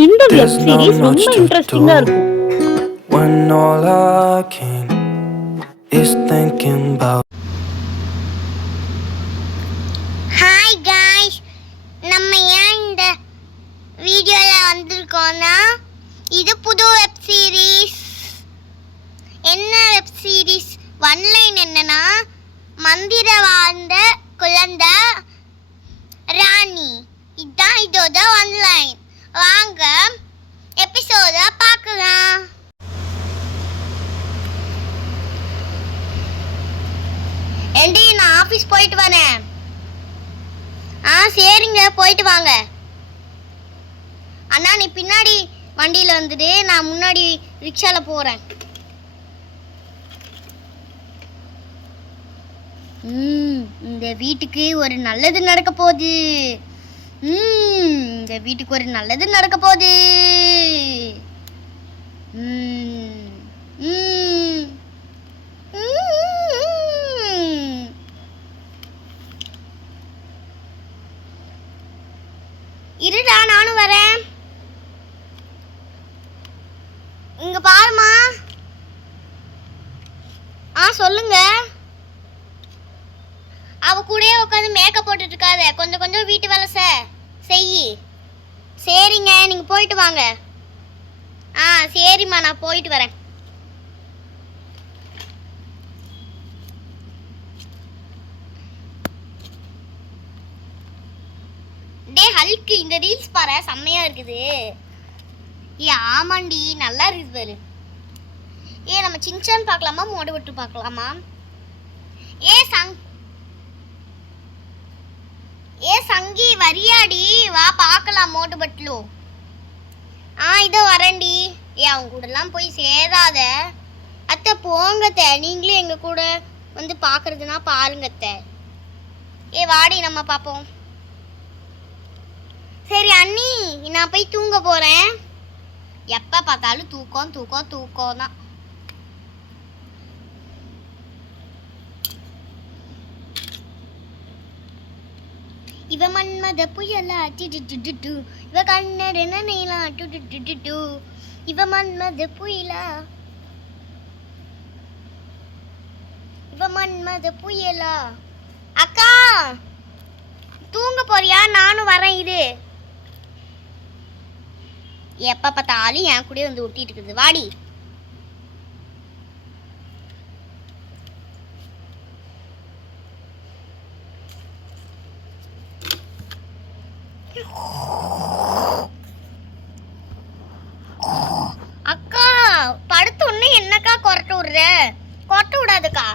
இந்த web series ரொம்ப இன்ட்ரெஸ்டிங்கா இருக்கும். When all I can is thinking about. Hi guys, நம்ம ஏன் இந்த வீடியோல வந்திருக்கோம்னா, இது புது வெப் சீரிஸ். என்ன வெப் சீரிஸ் ஒன்லைன் என்னன்னா, மந்திர வாழ்ந்த குழந்தை ராணி. இதுதான் இதோட ஒன்லைன். வாங்க எபிசோட பார்க்கலாம். ஏண்டி, நான் ஆஃபீஸ் போயிட்டு வரேன். சரிங்க, போயிட்டு வாங்க. அண்ணா, நீ பின்னாடி வண்டியில் வந்துடு, நான் முன்னாடி ரிக்ஷால போகிறேன். இந்த வீட்டுக்கு ஒரு நல்லது நடக்க போகுது. இந்த வீட்டுக்கு ஒரு நல்லது நடக்க போகுது. இருடா, நானும் வரேன். இங்க பாருமா. சொல்லுங்க. அவ கூடயே உட்காந்து மேக்கப் போட்டுட்டு இருக்காத, கொஞ்சம் கொஞ்சம் வீட்டு வேலை செய்யி. சரிங்க, நீங்க போயிட்டு வாங்க. சரிம்மா, நான் போயிட்டு வரேன். டே ஹல்க், இந்த ரீல்ஸ் பாரு, செம்மையா இருக்குது. ஆமாண்டி, நல்லா இருக்குது பாரு. நம்ம சின்சான் பார்க்கலாமா, மோடுபட்டு பார்க்கலாமா? சங்கி, வரியாடி, வா பார்க்கலாம் மோடுபட்லு. இதோ வரேன்டி. அவங்க கூடலாம் போய் சேராத அத்தை. போங்கத்த, நீங்களே எங்க கூட வந்து பார்க்கறதுனா பாருங்கத்த. வாடி, நம்ம பார்ப்போம். சரி அண்ணி, நான் போய் தூங்க போறேன். எப்ப பார்த்தாலும் தூக்கம் தூக்கம் தூக்கம் தான். இவ மன்மத புயலா டிடிடிடு, இவ கண்ணட நனைலா டிடிடிடு, இவ மன்மத புயலா, இவ மன்மத புயலா. அக்கா, தூங்க போறியா? நானும் வரேன். இது எப்ப பார்த்தாலும் என் கூட வந்து ஒட்டிட்டு இருக்குது. வாடி. அக்கா, படுத்த உடனே என்னக்கா கொரட்டை விடுற? கொரட்டை விடாதுக்கா.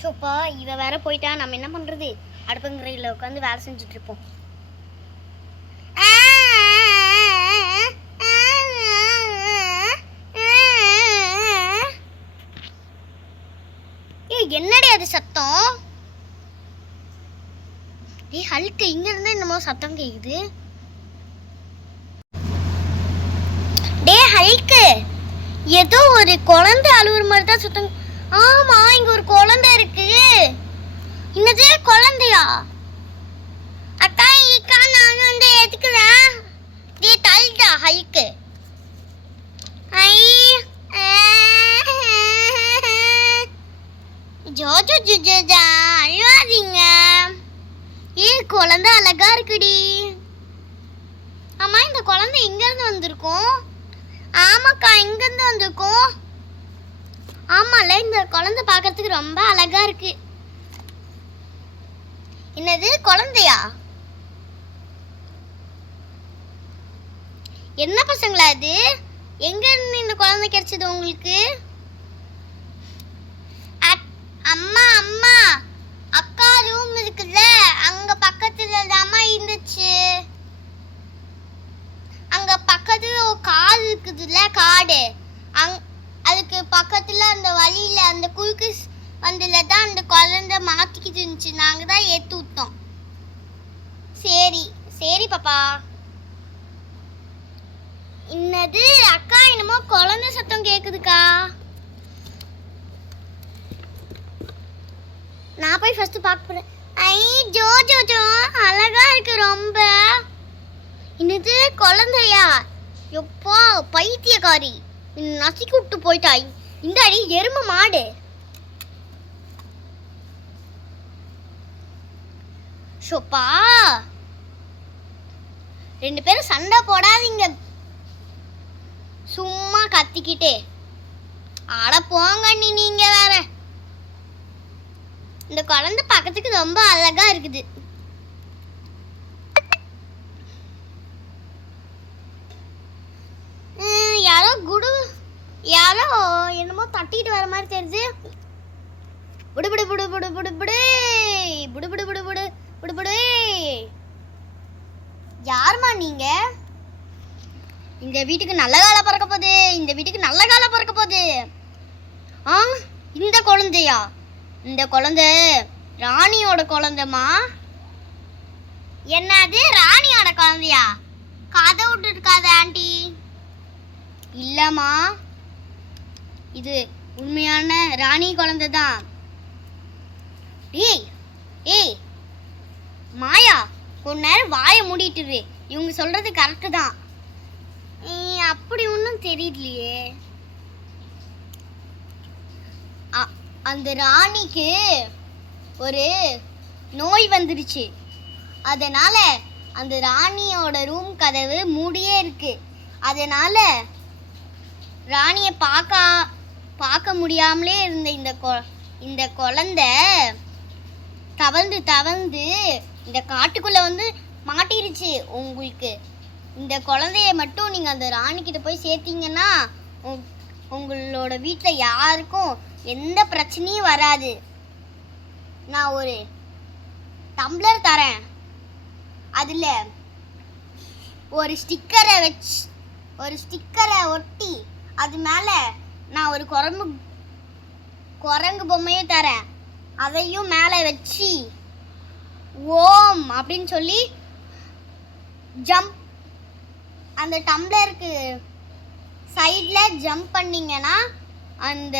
சோப்பா, இவ வேற போயிட்டா, நம்ம என்ன பண்றது? அடுப்பங்கரையில் உட்காந்து வேலை செஞ்சுட்டு இருப்போம். என்னடி அது சத்தம்? ஹல்க், இங்க இருந்து என்னமோ சத்தம் கேக்குது. டே ஹல்க், ஏதோ ஒரு குழந்தை அழுவுற மாதிரி தான் சத்தம். ஆமா, இங்க ஒரு குழந்தை இருக்கு. என்னது, குழந்தையா? அக்கா, இக்கா, நான் வந்து எடுத்துக்கிறேன். டே தள்ளிட்டா ஹல்க். ஜோஜோ ஜுஜா, அழுவாதீங்க. குழந்தை அழகா இருக்குடி. ஆமா, இந்த குழந்தை எங்க இருந்து வந்திருக்கும்? ஆமாக்கா, இங்க இருந்து வந்திருக்கும். ஆமால, இந்த குழந்தை பார்க்கறதுக்கு ரொம்ப அழகா இருக்கு. என்னது, குழந்தையா? என்ன பசங்களா இது? எங்க இருந்து இந்த குழந்தை கிடைச்சது உங்களுக்கு? அம்மா, அம்மா, அக்கா ரூம் இருக்குல்ல, அங்க பக்கத்துல தாமா இருந்துச்சு. அங்க பக்கத்துல ஒரு காடு இருக்குதுல்ல, காடு. அதுக்கு பக்கத்துல அந்த வழியில அந்த குறுக்கு வந்ததுல தான் அந்த குழந்தை மாட்டிக்கிட்டு இருந்துச்சு. நாங்க தான் ஏத்து விட்டோம். சரி சரி பாப்பா. என்னது அக்கா, என்னமோ குழந்தை சத்தம் கேக்குதுக்கா. நான் போய் ஃபர்ஸ்ட் பார்க்க போறேன். ஐ ஜோ ஜோ ஜோ, அழகா இருக்கு ரொம்ப. இன்னது குழந்தையா? எப்பா பைத்தியக்காரி, நசுக்கி விட்டு போயிட்டாய். இந்த அடி எரும மாடு. ஷோப்பா, 2 பேரும் சண்டை போடாதீங்க சும்மா கத்திக்கிட்டே. அட போங்க நீங்க வேற. இந்த குழந்தை பக்கத்துக்கு ரொம்ப அழகா இருக்குது. யாரோ என்னமோ தட்டிட்டு வர மாதிரி தெரியுது. புடு புடு புடு புடு புடு புடு புடு புடு புடு புடு புடு புடு. யாருமா நீங்க? இந்த வீட்டுக்கு நல்ல காலம் பிறக்க போகுது. இந்த வீட்டுக்கு நல்ல காலம் பிறக்க போகுது. இந்த குழந்தையா? இந்த குழந்தை ராணியோட குழந்தைமா. என்னது ராணியோட குழந்தையா? கதை விட்டு இருக்காத ஆண்டி. இல்லம்மா, இது உண்மையான ராணி குழந்தை தான். ஏய் மாயா, கொஞ்ச நேரம் வாயை மூடிட்டு. இவங்க சொல்றது கரெக்டு தான். அப்படி ஒன்றும் தெரியலையே. அந்த ராணிக்கு ஒரு நோய் வந்துருச்சு. அதனால அந்த ராணியோட ரூம் கதவு மூடியே இருக்கு. அதனால ராணியை பார்க்க முடியாமலே இருந்த இந்த குழந்தை தவழ்ந்து இந்த காட்டுக்குள்ள வந்து மாட்டிருச்சு. உங்களுக்கு இந்த குழந்தைய மட்டும் நீங்க அந்த ராணிக்கிட்ட போய் சேர்த்தீங்கன்னா உங்களோட வீட்டில் யாருக்கும் எந்த பிரச்சனையும் வராது. நான் ஒரு டம்ளர் தரேன். அதில் ஒரு ஸ்டிக்கரை ஒட்டி அது மேலே நான் ஒரு குரங்கு பொம்மையும் தரேன். அதையும் மேலே வச்சு ஓம் அப்படின்னு சொல்லி அந்த டம்ளருக்கு சைடில் ஜம்ப் பண்ணிங்கன்னா அந்த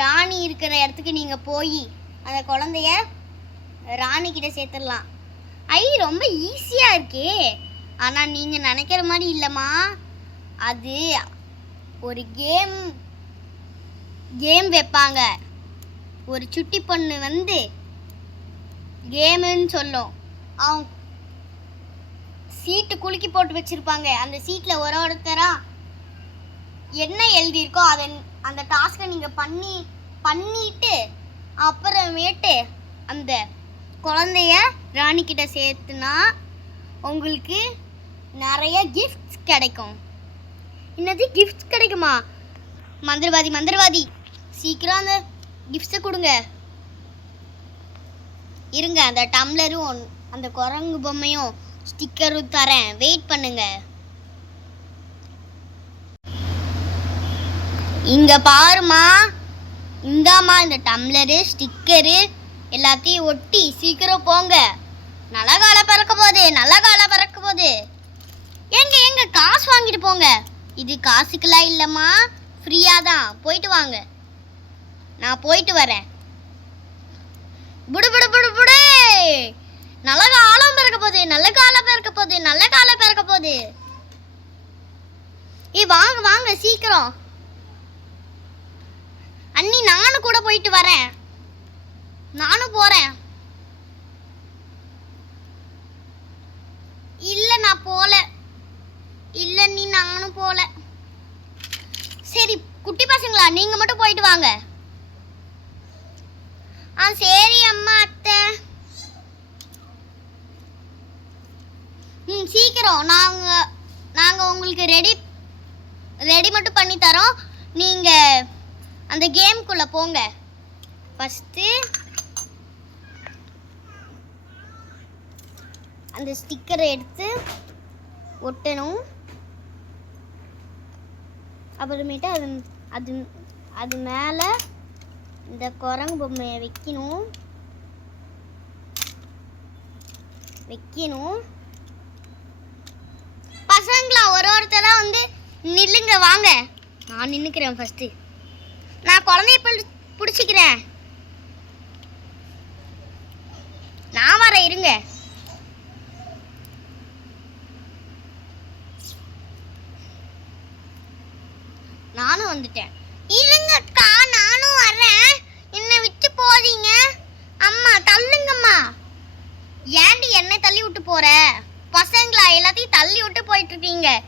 ராணி இருக்கிற இடத்துக்கு நீங்கள் போய் அந்த குழந்தைய ராணிக்கிட்ட சேர்த்துடலாம். ரொம்ப ஈஸியாக இருக்கே. ஆனால் நீங்கள் நினைக்கிற மாதிரி இல்லைம்மா. அது ஒரு கேம் வைப்பாங்க. ஒரு சுட்டி பொண்ணு வந்து கேமுன்னு சொல்லும். அவங்க சீட்டு குலுக்கி போட்டு வச்சுருப்பாங்க. அந்த சீட்டில் ஒருத்தராக என்ன எழுதியிருக்கோ அந்த டாஸ்க்கை நீங்கள் பண்ணிட்டு அப்புறமேட்டு அந்த குழந்தைய ராணிக்கிட்ட சேர்த்துனா உங்களுக்கு நிறைய கிஃப்ட்ஸ் கிடைக்கும். என்னது கிஃப்ட்ஸ் கிடைக்குமா? மந்திரவாதி சீக்கிரம் அந்த கிஃப்ட்ஸை கொடுங்க. இருங்க, அந்த டம்ளரும் அந்த குரங்கு பொம்மையும் ஸ்டிக்கரும் தரேன். வெயிட் பண்ணுங்க. இங்க பாருமா, இந்தாம்மா இந்த டம்ளரு ஸ்டிக்கரு எல்லாத்தையும் ஒட்டி சீக்கிரம் போங்க. நல்ல காலம் பிறக்க போகுது. எங்க காசு வாங்கிட்டு போங்க. இது காசுக்கெல்லாம் இல்லைம்மா, ஃப்ரீயாக தான். போயிட்டு வாங்க, நான் போயிட்டு வரேன். புடு புடு புடு புடு. நல்ல காலம் பிறக்க போகுது. வாங்க சீக்கிரம். அண்ணி, நானும் கூட போயிட்டு வரேன். நானும் போறேன். இல்ல நான் போல. இல்ல நீ, நானும் போல. சரி குட்டி பசங்களா, நீங்க மட்டும் போயிட்டு வாங்க. சரி அம்மா, அத்தை. சீக்கிரம் நாங்க உங்களுக்கு ரெடி மட்டும் பண்ணி தரோம். நீங்க அந்த கேம்குள்ள போங்க. ஃபர்ஸ்ட் அந்த ஸ்டிக்கரை எடுத்து ஒட்டணும். அப்புறமேட்டு அது மேலே இந்த குரங்கு பொம்மையை வைக்கணும். பசங்களா, ஒருத்தரா வந்து நில்லுங்க. வாங்க, நான் நின்னுக்கிறேன். ஃபர்ஸ்ட் நான் குழந்தைய பிடிச்சிக்கிறேன். நான் வரேன், இருங்க. வந்துட்டேன். இருங்கக்கா, நானும் வரேன். என்ன விட்டு போறீங்க? அம்மா தள்ளுங்கம்மா. ஏண்டி என்னை தள்ளி விட்டு போற? பசங்களா எல்லாத்தையும் தள்ளி விட்டு போயிட்டு இருக்கீங்க.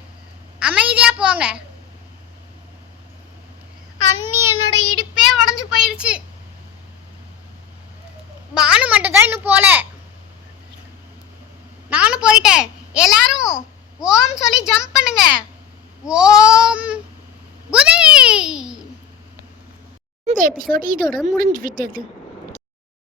அமைதியா போங்க. அண்ணி, என்னோட இடுப்பே உடைஞ்சு போயிடுச்சு. பானு மட்டும் தான் இன்னும் போல. நானும் போயிட்டேன். எல்லாரும் ஓம் சொல்லி ஜம்ப் பண்ணுங்க. ஓம் குதி. இந்த எபிசோட் இதோட முடிஞ்சு விட்டது.